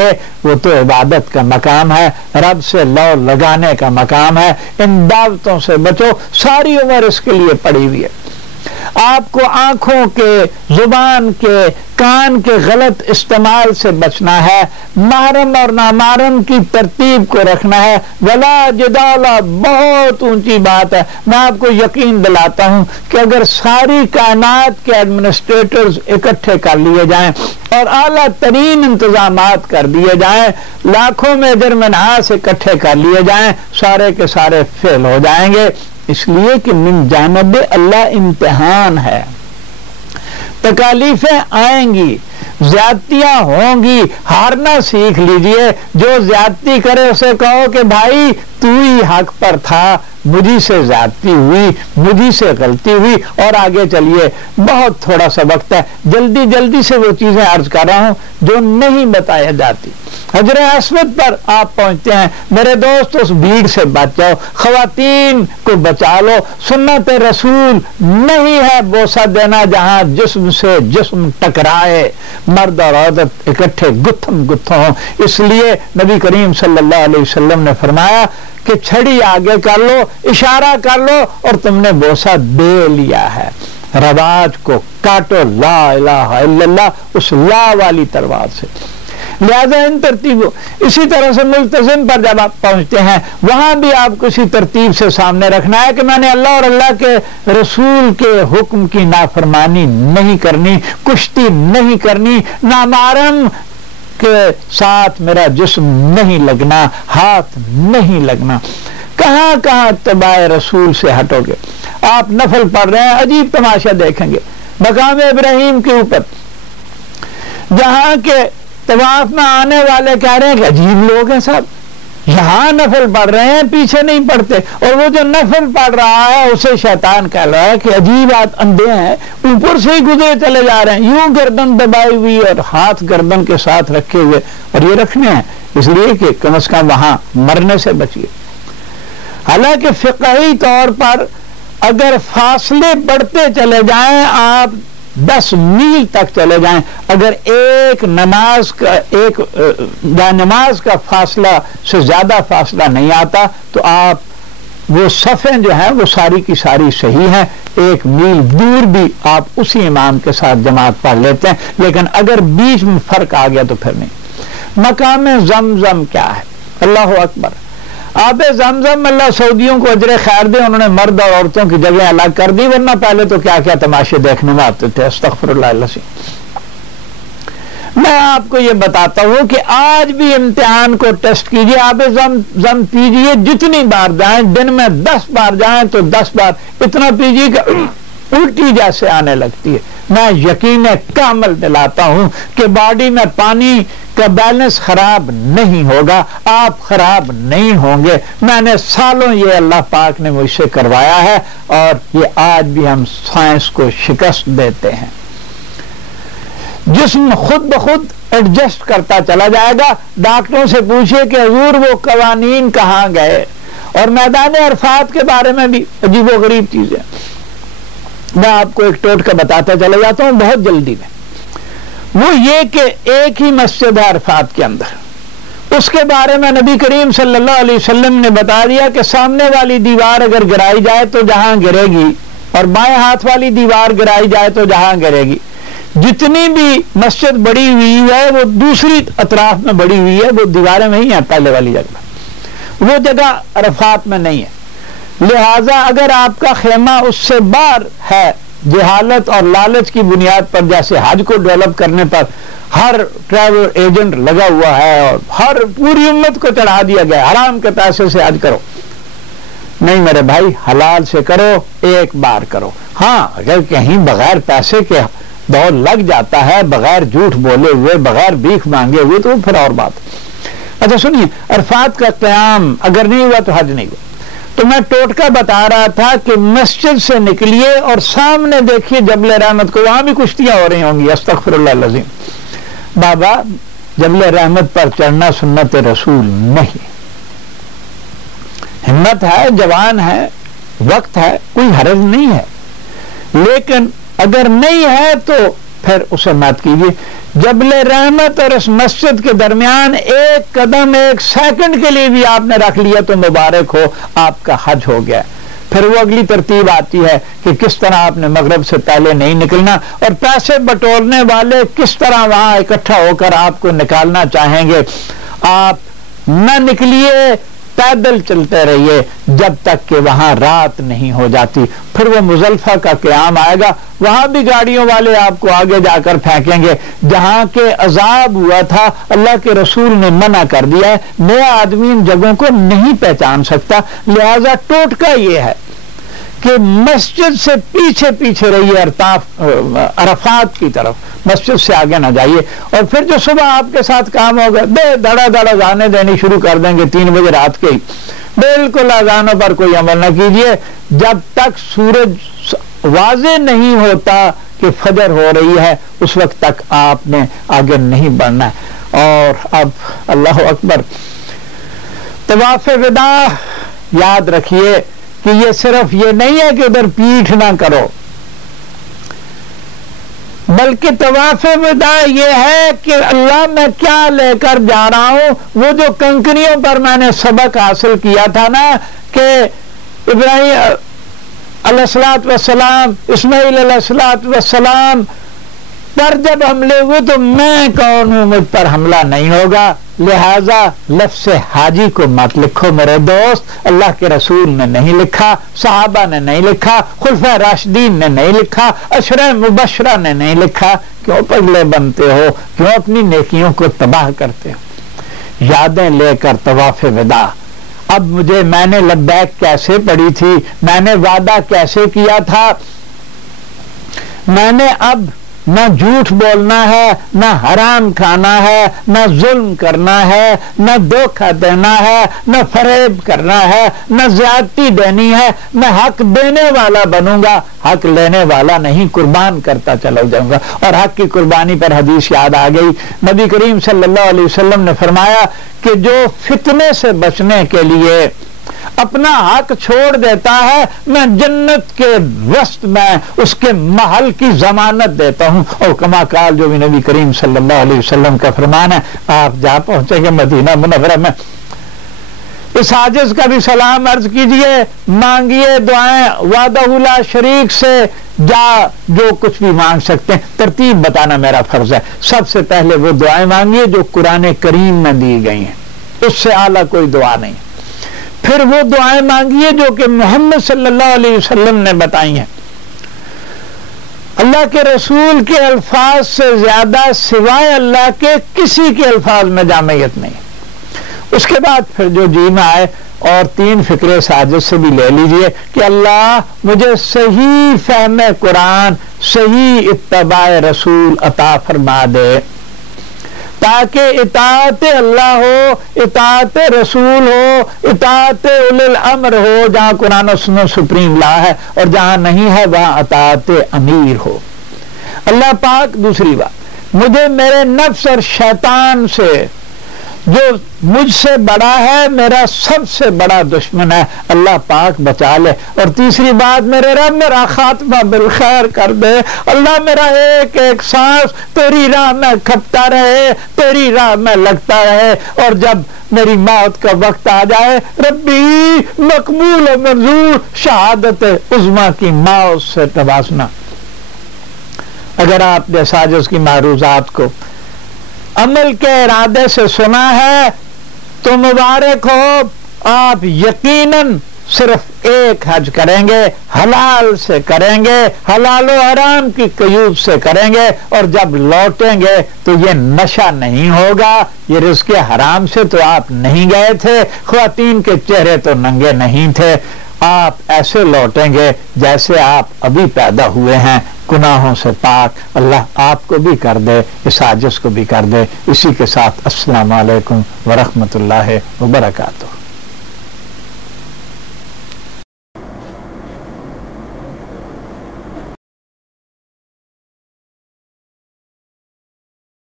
लिए वो तो इबादत का मकाम है, रब से लौ लगाने का मकाम है। इन दावतों से बचो, सारी उम्र इसके लिए पड़ी हुई है। आपको आंखों के, जुबान के, कान के गलत इस्तेमाल से बचना है, महरम और नामहरम की तरतीब को रखना है। वला जिदाला बहुत ऊंची बात है। मैं आपको यकीन दिलाता हूं कि अगर सारी कायनात के एडमिनिस्ट्रेटर्स इकट्ठे कर लिए जाएं और आला तरीन इंतजामात कर दिए जाएं, लाखों में दरमियान इकट्ठे कर लिए जाएं, सारे के सारे फेल हो जाएंगे। इसलिए कि मिन जानिब अल्लाह इम्तिहान है, तकालीफें आएंगी, ज्यादतियां होंगी, हारना सीख लीजिए। जो ज्यादती करे उसे कहो कि भाई तू ही हक पर था, मुझी से ज्यादती हुई, मुझी से गलती हुई, और आगे चलिए। बहुत थोड़ा सा वक्त है, जल्दी जल्दी से वो चीजें अर्ज कर रहा हूं जो नहीं बताया जाती। हजरे अस्वद पर आप पहुंचते हैं, मेरे दोस्त उस भीड़ से बच जाओ, खवातीन को बचा लो। सुन्नत रसूल नहीं है बोसा देना जहां जिस्म से जिस्म टकराए, मर्द और औरत इकट्ठे गुत्थम गुत्थम हो। इसलिए नबी करीम सल्लल्लाहु अलैहि वसल्लम ने फरमाया कि छड़ी आगे कर लो, इशारा कर लो और तुमने बोसा दे लिया है। रवाज को काटो, ला इलाहा इल्लल्लाह उस ला वाली तलवार से। लिहाजा इन तरतीबों, इसी तरह से मुल्तज़िम पर जब आप पहुंचते हैं, वहां भी आपको इसी तरतीब से सामने रखना है कि मैंने अल्लाह और अल्लाह के रसूल के हुक्म की नाफरमानी नहीं करनी, कुश्ती नहीं करनी, नामारम के साथ मेरा जिस्म नहीं लगना, हाथ नहीं लगना। कहां कहां तबाए रसूल से हटोगे। आप नफल पढ़ रहे हैं, अजीब तमाशा देखेंगे मकाम इब्राहिम के ऊपर, जहां के तवाफ में आने वाले कह रहे हैं कि अजीब लोग हैं साहब, यहां नफल पढ़ रहे हैं, पीछे नहीं पढ़ते। और वो जो नफल पढ़ रहा है उसे शैतान कह रहा है कि अजीब अंधे हैं, ऊपर से ही गुजरे चले जा रहे हैं, यूं गर्दन दबाई हुई और हाथ गर्दन के साथ रखे हुए, और ये रखने हैं इसलिए कि कम से कम वहां मरने से बचिए। हालांकि फिक़ही तौर पर अगर फासले बढ़ते चले जाएं, आप 10 मील तक चले जाएं, अगर एक नमाज का, एक नमाज का फासला से ज्यादा फासला नहीं आता, तो आप वो सफ़ें जो है वो सारी की सारी सही हैं। 1 मील दूर भी आप उसी इमाम के साथ जमात पढ़ लेते हैं, लेकिन अगर बीच में फर्क आ गया तो फिर नहीं। मकाम ज़मज़म क्या है? अल्लाह अकबर। आबे ज़मज़म अल्लाह सऊदियों को अजर खैर दे, उन्होंने मर्द और औरतों की जगह अलग कर दी, वरना पहले तो क्या क्या तमाशे देखने में आते थे। अस्तग़फिरुल्लाह। मैं आपको ये बताता हूं कि आज भी इम्तिहान को टेस्ट कीजिए, आबे ज़म पीजिए, जितनी बार जाएं, दिन में 10 बार जाएं तो 10 बार इतना पीजिए कि उल्टी जैसे आने लगती है। मैं यकीन कामल दिलाता हूं कि बॉडी में पानी का बैलेंस खराब नहीं होगा, आप खराब नहीं होंगे। मैंने सालों ये अल्लाह पाक ने मुझसे करवाया है, और ये आज भी हम साइंस को शिकस्त देते हैं। जिस्म खुद ब खुद एडजस्ट करता चला जाएगा। डॉक्टरों से पूछिए कि हुजूर वो कवानीन कहाँ गए। और मैदान अरफात के बारे में भी अजीबो गरीब चीजें, मैं आपको एक टोटका बताता चला जाता हूं बहुत जल्दी में। वो ये कि एक ही मस्जिद है अरफात के अंदर, उसके बारे में नबी करीम सल्लल्लाहु अलैहि वसल्लम ने बता दिया कि सामने वाली दीवार अगर गिराई जाए तो जहां गिरेगी, और बाएं हाथ वाली दीवार गिराई जाए तो जहां गिरेगी। जितनी भी मस्जिद बड़ी हुई है वो दूसरी अतराफ में बड़ी हुई है, वो दीवारें में ही है पहले वाली जगह, वो जगह अरफात में नहीं है। लिहाजा अगर आपका खेमा उससे बाहर है, जहालत और लालच की बुनियाद पर, जैसे हज को डेवलप करने पर हर ट्रैवल एजेंट लगा हुआ है और हर पूरी उम्मत को चढ़ा दिया गया हराम के पैसे से हज करो, नहीं मेरे भाई, हलाल से करो, एक बार करो। हाँ, अगर कहीं बगैर पैसे के दौर लग जाता है, बगैर झूठ बोले हुए, बगैर भीख मांगे हुए, तो फिर और बात। अच्छा सुनिए, अरफात का क़याम अगर नहीं हुआ तो हज नहीं हुआ। तो मैं टोटका बता रहा था कि मस्जिद से निकलिए और सामने देखिए जबल रहमत को, वहां भी कुश्तियां हो रही होंगी। अस्तग़फिरुल्लाह अज़ीम। बाबा, जबल रहमत पर चढ़ना सुन्नत रसूल नहीं। हिम्मत है, जवान है, वक्त है, कोई हरज नहीं है, लेकिन अगर नहीं है तो پھر اسے مت کیجیے. جبل رحمت اور اس مسجد کے درمیان ایک قدم ایک سیکنڈ کے لیے بھی آپ نے رکھ لیا تو مبارک ہو، آپ کا حج ہو گیا. پھر وہ اگلی ترتیب آتی ہے کہ کس طرح آپ نے مغرب سے پہلے نہیں نکلنا، اور پیسے بٹورنے والے کس طرح وہاں اکٹھا ہو کر آپ کو نکالنا چاہیں گے. آپ نہ نکلیے، پیدل چلتے رہیے جب تک کہ وہاں رات نہیں ہو جاتی. پھر وہ مزدلفہ کا قیام آئے گا، وہاں بھی گاڑیوں والے آپ کو آگے جا کر پھینکیں گے. جہاں کے عذاب ہوا تھا اللہ کے رسول نے منع کر دیا ہے، نیا آدمی ان جگہوں کو نہیں پہچان سکتا. لہذا ٹوٹکا یہ ہے کہ مسجد سے پیچھے پیچھے رہیے، عرفات کی طرف، مسجد سے آگے نہ جائیے. اور پھر جو صبح آپ کے ساتھ کام ہوگا، دڑا دڑا گانے دینی شروع کر دیں گے 3 بجے رات کے ہی. بالکل اذانوں پر کوئی عمل نہ کیجیے جب تک سورج واضح نہیں ہوتا کہ فجر ہو رہی ہے، اس وقت تک آپ نے آگے نہیں بڑھنا ہے. اور اب اللہ اکبر، طواف وداع یاد رکھیے کہ یہ صرف یہ نہیں ہے کہ ادھر پیٹھ نہ کرو، بلکہ طواف وداع یہ ہے کہ اللہ میں کیا لے کر جا رہا ہوں. وہ جو کنکریوں پر میں نے سبق حاصل کیا تھا نا کہ ابراہیم علیہ الصلوۃ والسلام، اسماعیل علیہ الصلوۃ والسلام پر جب حملے ہوئے تو میں کون ہوں، مجھ پر حملہ نہیں ہوگا. لہذا لفظ حاجی کو مت لکھو میرے دوست. اللہ کے رسول نے نہیں لکھا، صحابہ نے نہیں لکھا، خلفائے راشدین نے نہیں لکھا، عشرہ مبشرہ نے نہیں لکھا. کیوں پگلے بنتے ہو؟ کیوں اپنی نیکیوں کو تباہ کرتے ہو؟ یادیں لے کر طواف وداع. اب میں نے لبیک کیسے پڑھی تھی، میں نے وعدہ کیسے کیا تھا، میں نے اب نہ جھوٹ بولنا ہے، نہ حرام کھانا ہے، نہ ظلم کرنا ہے، نہ دھوکہ دینا ہے، نہ فریب کرنا ہے، نہ زیادتی دینی ہے. میں حق دینے والا بنوں گا، حق لینے والا نہیں، قربان کرتا چلا جاؤں گا. اور حق کی قربانی پر حدیث یاد آ گئی. نبی کریم صلی اللہ علیہ وسلم نے فرمایا کہ جو فتنے سے بچنے کے لیے اپنا حق چھوڑ دیتا ہے، میں جنت کے وسط میں اس کے محل کی ضمانت دیتا ہوں. اور کما قال، جو بھی نبی کریم صلی اللہ علیہ وسلم کا فرمان ہے. آپ جا پہنچیں گے مدینہ منورہ میں. اس عاجز کا بھی سلام عرض کیجئے، مانگیے دعائیں وحدہ لا شریک سے جو کچھ بھی مانگ سکتے ہیں. ترتیب بتانا میرا فرض ہے. سب سے پہلے وہ دعائیں مانگیے جو قرآن کریم میں دی گئی ہیں، اس سے اعلیٰ کوئی دعا نہیں. پھر وہ دعائیں مانگیے جو کہ محمد صلی اللہ علیہ وسلم نے بتائی ہیں. اللہ کے رسول کے الفاظ سے زیادہ سوائے اللہ کے کسی کے الفاظ میں جامعیت نہیں. اس کے بعد پھر جو جی میں آئے، اور 3 فکرے ساجد سے بھی لے لیجئے کہ اللہ مجھے صحیح فہم قرآن، صحیح اتباع رسول عطا فرما دے، تاکہ اطاعت اللہ ہو، اطاعت رسول ہو، اطاعت اولی الامر ہو جہاں قرآن و سنت سپریم لا ہے، اور جہاں نہیں ہے وہاں اطاعت امیر ہو. اللہ پاک، دوسری بات، مجھے میرے نفس اور شیطان سے، جو مجھ سے بڑا ہے، میرا سب سے بڑا دشمن ہے، اللہ پاک بچا لے. اور تیسری بات، میرے رب میرا خاتمہ بالخیر کر دے. اللہ میرا ایک ایک سانس تیری راہ میں کھپتا رہے، تیری راہ میں لگتا رہے، اور جب میری موت کا وقت آ جائے، ربی مقبول و منظور شہادت عظمیٰ کی موت سے نوازنا. اگر آپ نے ساجد کی معروضات کو عمل کے ارادے سے سنا ہے تو مبارک ہو. آپ یقیناً صرف ایک حج کریں گے، حلال سے کریں گے، حلال و حرام کی قیود سے کریں گے، اور جب لوٹیں گے تو یہ نشہ نہیں ہوگا. یہ رزق حرام سے تو آپ نہیں گئے تھے، خواتین کے چہرے تو ننگے نہیں تھے. آپ ایسے لوٹیں گے جیسے آپ ابھی پیدا ہوئے ہیں، گناہوں سے پاک. اللہ آپ کو بھی کر دے، اس عاجز کو بھی کر دے. اسی کے ساتھ السلام علیکم ورحمۃ اللہ وبرکاتہ.